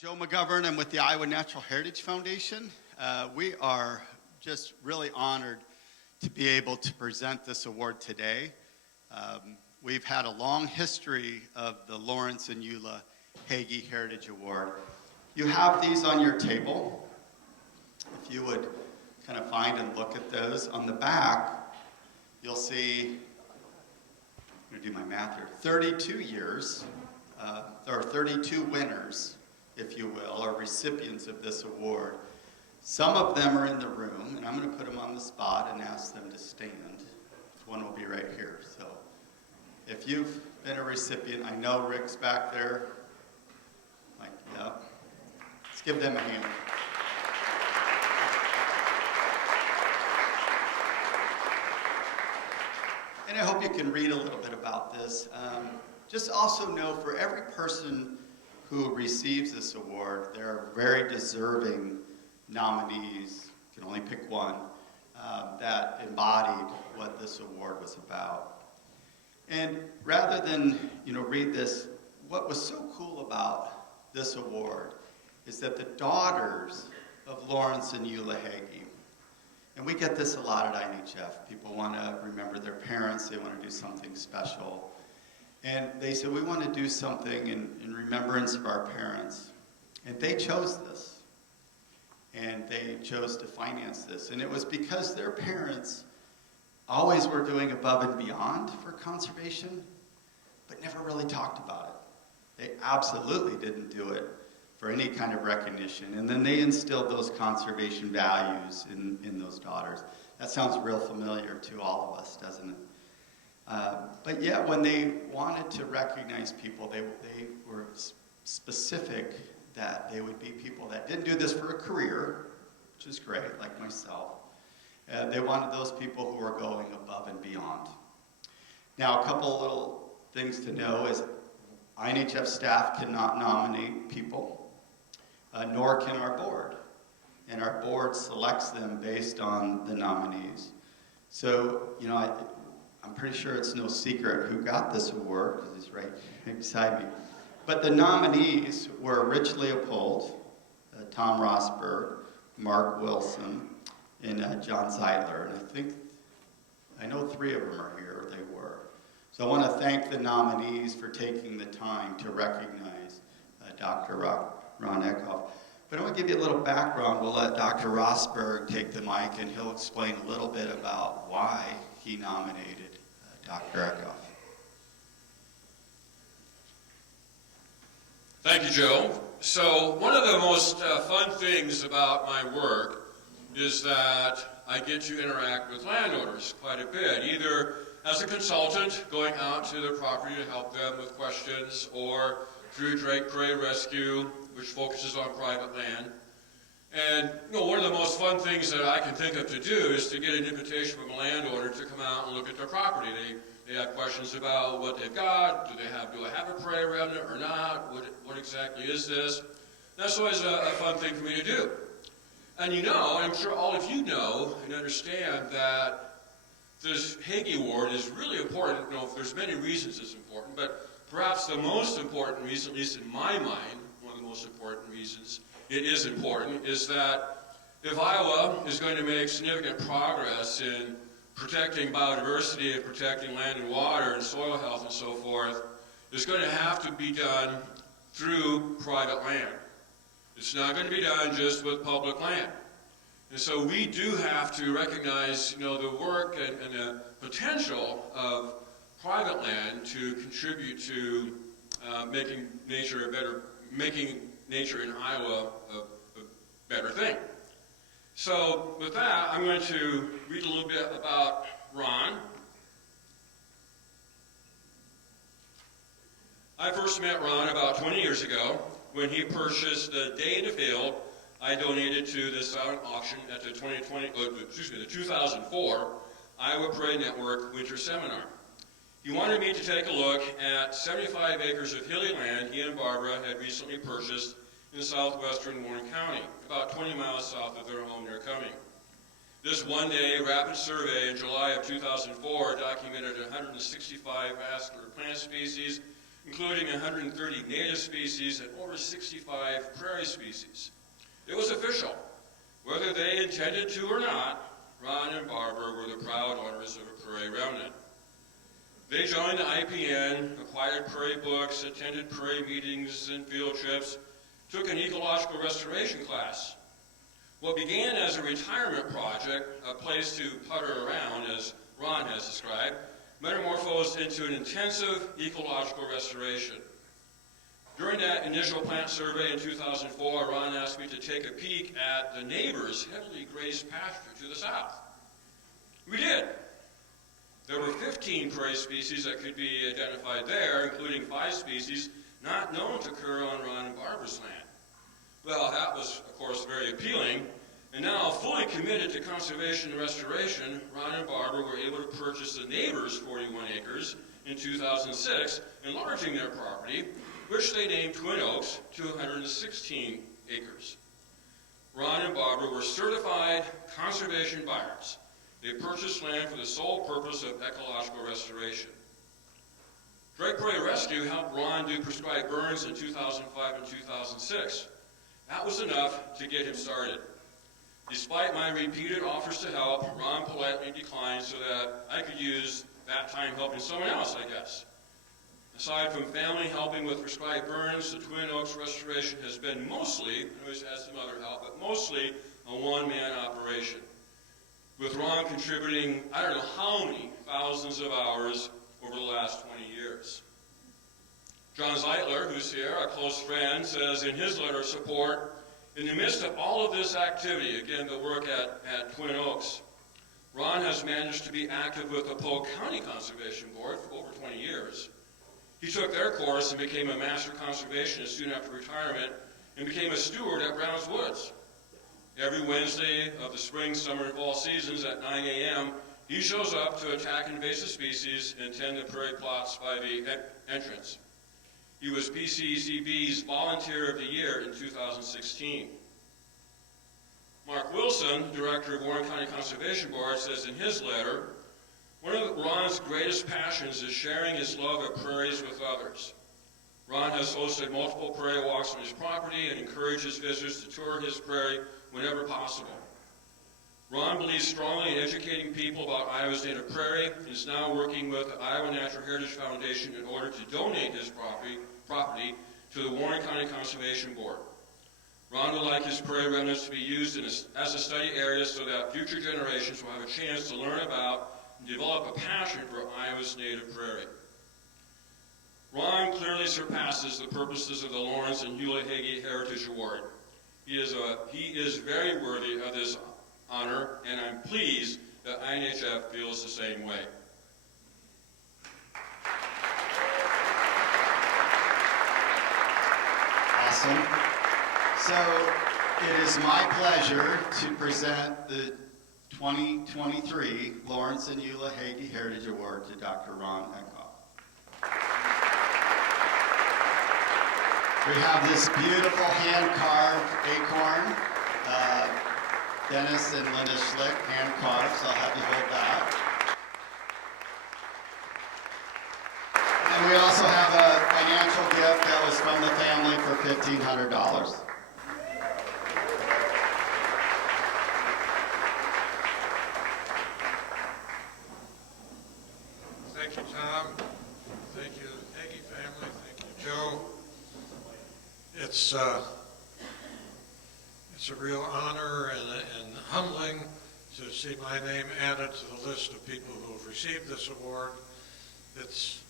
Joe McGovern. I'm with the Iowa Natural Heritage Foundation. We are just really honored to be able to present this award today. We've had a long history of the Lawrence and Eula Hagie Heritage Award. You have these on your table. If you would kind of find and look at those. On the back, you'll see, I'm going to do my math here, 32 years, or 32 winners, if you will, or recipients of this award. Some of them are in the room, and I'm going to put them on the spot and ask them to stand. One will be right here. So if you've been a recipient, I know Rick's back there. Like, yep. Let's give them a hand. And I hope you can read a little bit about this. Just also know for every person who receives this award, there are very deserving nominees, you can only pick one, that embodied what this award was about. And rather than read this, what was so cool about this award is that the daughters of Lawrence and Eula Hagie, and we get this a lot at INHF, people want to remember their parents, they want to do something special. And they said, we want to do something in remembrance of our parents. And they chose this. And they chose to finance this. And it was because their parents always were doing above and beyond for conservation, but never really talked about it. They absolutely didn't do it for any kind of recognition. And then they instilled those conservation values in those daughters. That sounds real familiar to all of us, doesn't it? But yet, when they wanted to recognize people, they were specific that they would be people that didn't do this for a career, which is great, like myself. They wanted those people who were going above and beyond. Now, a couple little things to know is INHF staff cannot nominate people, nor can our board. And our board selects them based on the nominees. So, I'm pretty sure it's no secret who got this award, because he's right beside me. But the nominees were Rich Leopold, Tom Rosberg, Mark Wilson, and John Zeitler. And I know 3 of them are here, or they were. So I want to thank the nominees for taking the time to recognize Dr. Ron Eckhoff. But I want to give you a little background. We'll let Dr. Rosberg take the mic, and he'll explain a little bit about why he nominated Dr. Eckhoff. Thank you, Joe. So one of the most fun things about my work is that I get to interact with landowners quite a bit, either as a consultant going out to their property to help them with questions, or through Drake Prairie Rescue, which focuses on private land. And one of the most fun things that I can think of to do is to get an invitation from a landowner to come out and look at their property. They have questions about what they've got. Do I have a prairie remnant or not? What exactly is this? That's always a fun thing for me to do. And I'm sure all of you know and understand that this Hagie Award is really important. There's many reasons it's important, but perhaps the most important reason, at least in my mind, one of the most important reasons it is important, is that if Iowa is going to make significant progress in protecting biodiversity and protecting land and water and soil health and so forth, it's going to have to be done through private land. It's not going to be done just with public land. And so we do have to recognize, the work and the potential of private land to contribute to making nature in Iowa a better thing. So with that, I'm going to read a little bit about Ron. I first met Ron about 20 years ago when he purchased the Day in the Field I donated to the silent auction at the 2004 Iowa Parade Network Winter Seminar. He wanted me to take a look at 75 acres of hilly land he and Barbara had recently purchased in southwestern Warren County, about 20 miles south of their home near Cumming. This one-day rapid survey in July of 2004 documented 165 vascular plant species including 130 native species and over 65 prairie species. It was official. Whether they intended to or not, Ron and Barbara were the proud owners of a prairie remnant. They joined the IPN, acquired prairie books, attended prairie meetings and field trips, took an ecological restoration class. What began as a retirement project, a place to putter around, as Ron has described, metamorphosed into an intensive ecological restoration. During that initial plant survey in 2004, Ron asked me to take a peek at the neighbor's heavily grazed pasture to the south. We did. There were 15 prairie species that could be identified there, including 5 species not known to occur on Ron and Barbara's land. Well, that was, of course, very appealing, and now fully committed to conservation and restoration, Ron and Barbara were able to purchase the neighbor's 41 acres in 2006, enlarging their property, which they named Twin Oaks, to 116 acres. Ron and Barbara were certified conservation buyers. They purchased land for the sole purpose of ecological restoration. Drake Prairie Rescue helped Ron do prescribed burns in 2005 and 2006. That was enough to get him started. Despite my repeated offers to help, Ron politely declined so that I could use that time helping someone else, I guess. Aside from family helping with prescribed burns, the Twin Oaks restoration has been mostly, I always had some other help, but mostly a one-man operation. With Ron contributing, I don't know how many thousands of hours over the last 20 years. John Zeitler, who's here, a close friend, says in his letter of support, in the midst of all of this activity, again, the work at Twin Oaks, Ron has managed to be active with the Polk County Conservation Board for over 20 years. He took their course and became a master conservationist soon after retirement and became a steward at Browns Woods. Every Wednesday of the spring, summer, and fall seasons at 9 a.m., he shows up to attack invasive species and tend the prairie plots by the entrance. He was PCCB's Volunteer of the Year in 2016. Mark Wilson, Director of Warren County Conservation Board, says in his letter, one of Ron's greatest passions is sharing his love of prairies with others. Ron has hosted multiple prairie walks on his property and encourages visitors to tour his prairie whenever possible. Ron believes strongly in educating people about Iowa's native prairie and is now working with the Iowa Natural Heritage Foundation in order to donate his property to the Warren County Conservation Board. Ron would like his prairie remnants to be used as a study area so that future generations will have a chance to learn about and develop a passion for Iowa's native prairie. Ron clearly surpasses the purposes of the Lawrence and Hewlett Hagie Heritage Award. He is very worthy of this honor, and I'm pleased that INHF feels the same way. Awesome. So it is my pleasure to present the 2023 Lawrence and Eula Hagie Heritage Award to Dr. Ron Eckhoff. We have this beautiful hand-carved acorn. Dennis and Linda Schlick, hand-carved, so I'll have you hold that. And we also have a financial gift that was from the family for $1,500. Thank you, Tom. Thank you, Hagie family. Thank you, Joe. It's a real honor and humbling to see my name added to the list of people who have received this award. It's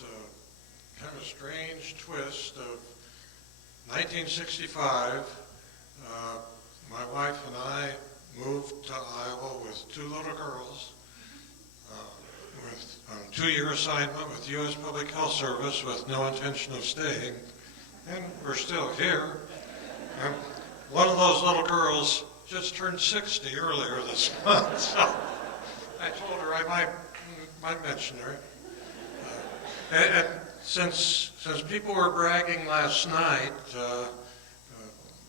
a kind of strange twist of 1965. My wife and I moved to Iowa with 2 little girls, with a 2-year assignment with the U.S. Public Health Service with no intention of staying, and we're still here. And one of those little girls just turned 60 earlier this month, so I told her I might mention her. And since people were bragging last night,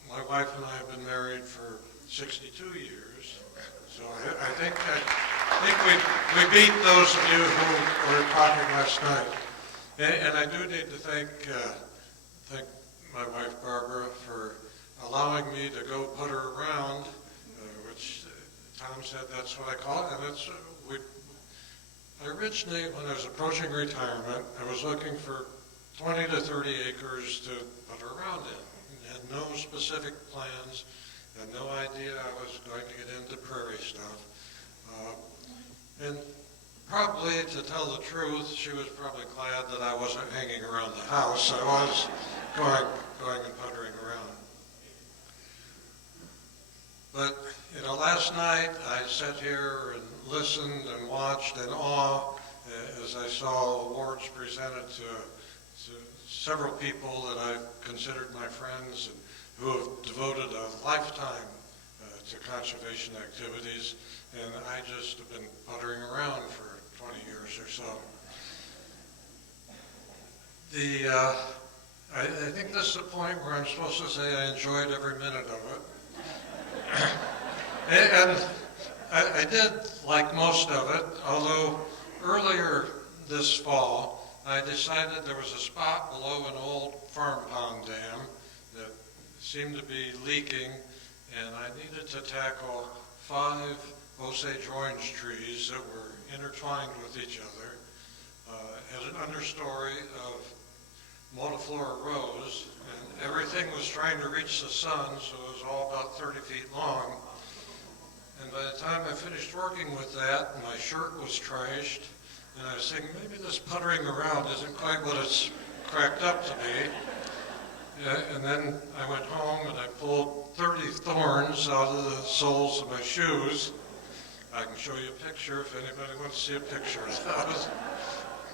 my wife and I have been married for 62 years, so I think we beat those of you who were talking last night. And I do need to thank my wife Barbara for allowing me to go put her around, which Tom said that's what I call it. And I originally, when I was approaching retirement, I was looking for 20 to 30 acres to put her around in. Had no specific plans, had no idea I was going to get into prairie stuff. And probably, to tell the truth, she was probably glad that I wasn't hanging around the house. I was going and puttering around. But, last night I sat here and listened and watched in awe as I saw awards presented to several people that I've considered my friends and who have devoted a lifetime to conservation activities. And I just have been puttering around for 20 years or so. I think this is the point where I'm supposed to say I enjoyed every minute of it. And I did like most of it, although earlier this fall, I decided there was a spot below an old farm pond dam that seemed to be leaking, and I needed to tackle 5 Osage orange trees that were intertwined with each other, had an understory of multiflora rose, and everything was trying to reach the sun, so it was all about 30 feet long. And by the time I finished working with that, my shirt was trashed, and I was thinking, maybe this puttering around isn't quite what it's cracked up to be. And then I went home and I pulled 30 thorns out of the soles of my shoes. I can show you a picture if anybody wants to see a picture of those.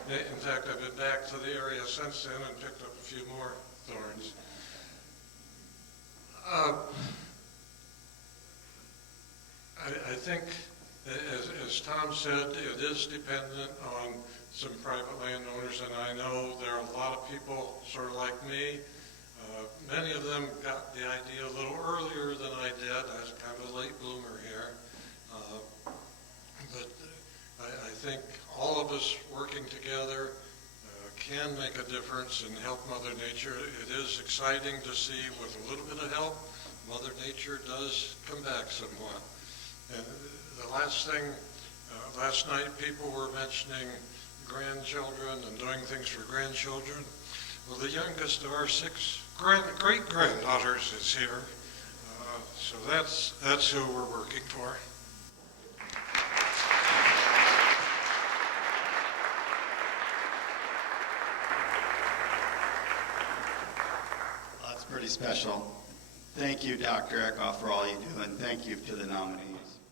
In fact, I've been back to the area since then and picked up a few more thorns. I think, as Tom said, it is dependent on some private landowners, and I know there are a lot of people sort of like me. Many of them got the idea a little earlier than I did. I was kind of a late bloomer here. But I think all of us working together can make a difference and help Mother Nature. It is exciting to see with a little bit of help, Mother Nature does come back somewhat. And the last thing, last night people were mentioning grandchildren and doing things for grandchildren. Well, the youngest of our 6 great-granddaughters is here. So that's who we're working for. Well, that's pretty special. Thank you, Dr. Eckhoff, for all you do, and thank you to the nominees.